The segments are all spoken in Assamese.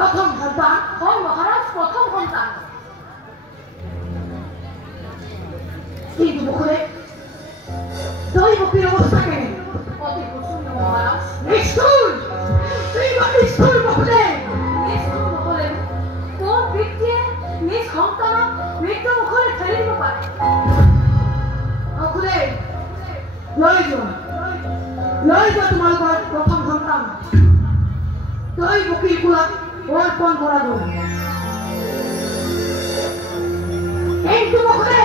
প্রথম সন্তান হয় মহারাজ প্রথম সন্তান কিন্তু মুখে দৈবকীর অবস্থা কেন অতি প্রসন্ন মহারাজ নিষ্ঠুর নিষ্ঠুর মুখে নিষ্ঠুর মুখে কোন ব্যক্তি নিজ সন্তান মৃত্যু মুখে ঠেলে দিব পারে মুখে লৈ যোৱা তোমালোকৰ প্ৰথম সন্তান দৈবকীৰ কুলত অৰ্পণ কৰা গ'ল কিন্তু মুখে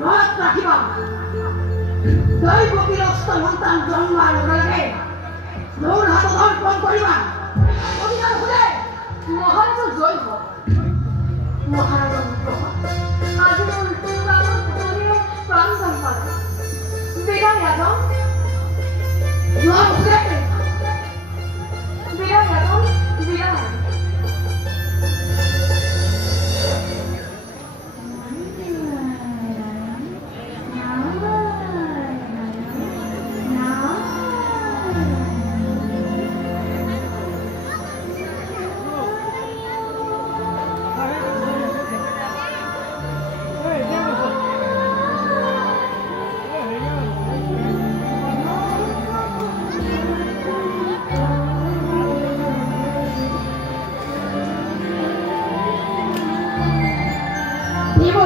মনত ৰাখিবা দৈবকীৰ অষ্টম সন্তান জন্মাৰ লগে লগে মোৰ হাতত অৰ্পণ কৰিবা মহাৰাজৰ জয় হওক মহাৰাজৰ আজি মোৰ প্ৰাণদান পালে বিদায় ৰাজন যোৱা মুখে বিদায় ৰাজন বিদায়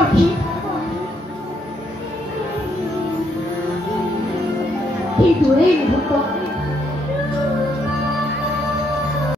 কি